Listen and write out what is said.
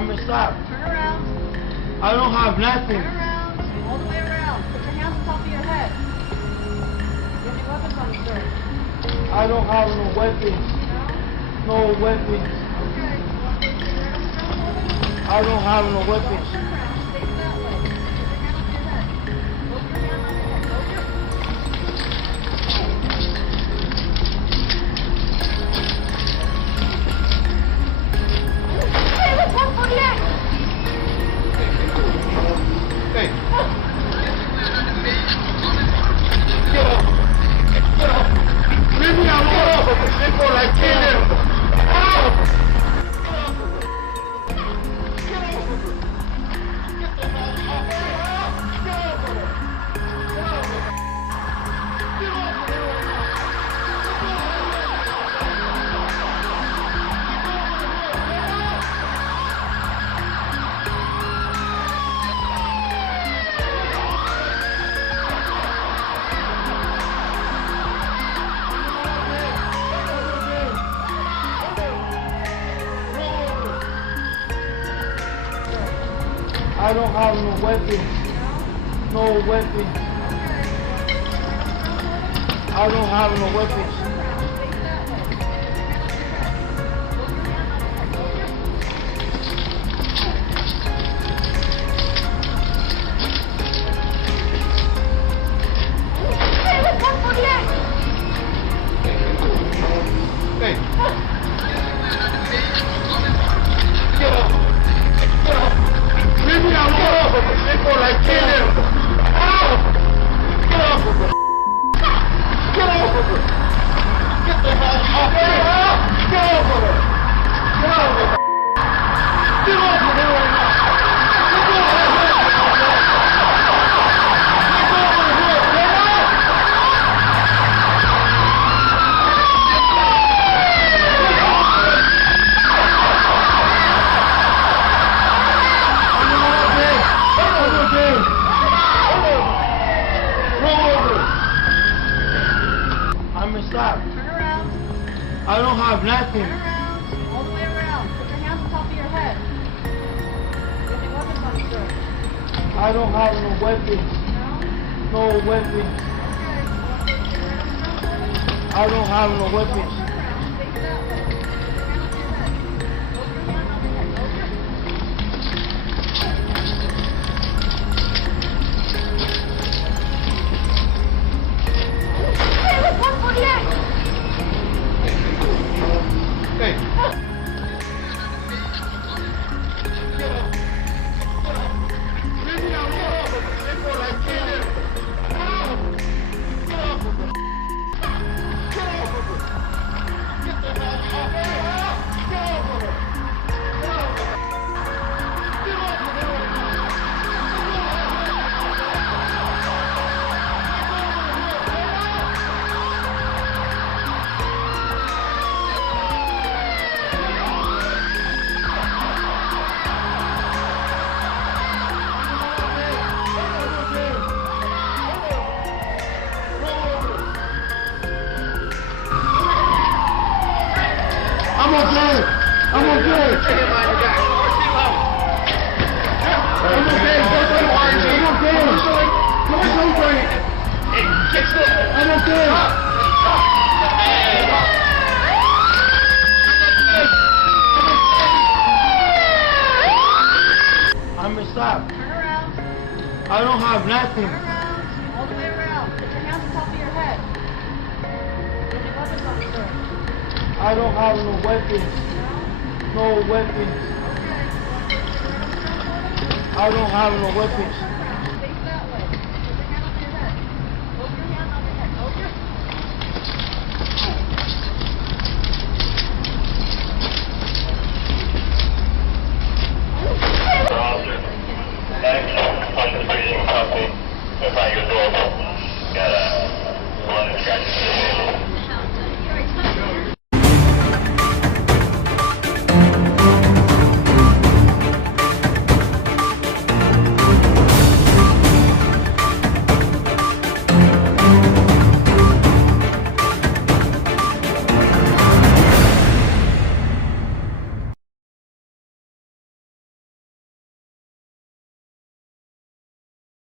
I'm gonna stop. Turn around. I don't have nothing. Turn around. All the way around. Put your hands on top of your head. You have any weapons on you, sir? I don't have no weapons. No? No weapons. Okay. You want to put your hand on the ground? I don't have no weapons. for people like I don't have no weapons. No weapons. I don't have no weapons. Get up. Turn around. I don't have nothing. Turn around. All the way around. Put your hands on top of your head. Weapons on. I don't have no weapons. No? No weapons. Okay. You want to put your hand on the ground? I don't have no weapons. I'm okay. I'm okay. I'm okay. I'm okay. I'm okay. I'm okay. I'm gonna stop. I don't have nothing. I don't have no weapons. No? Weapons. I don't have no weapons.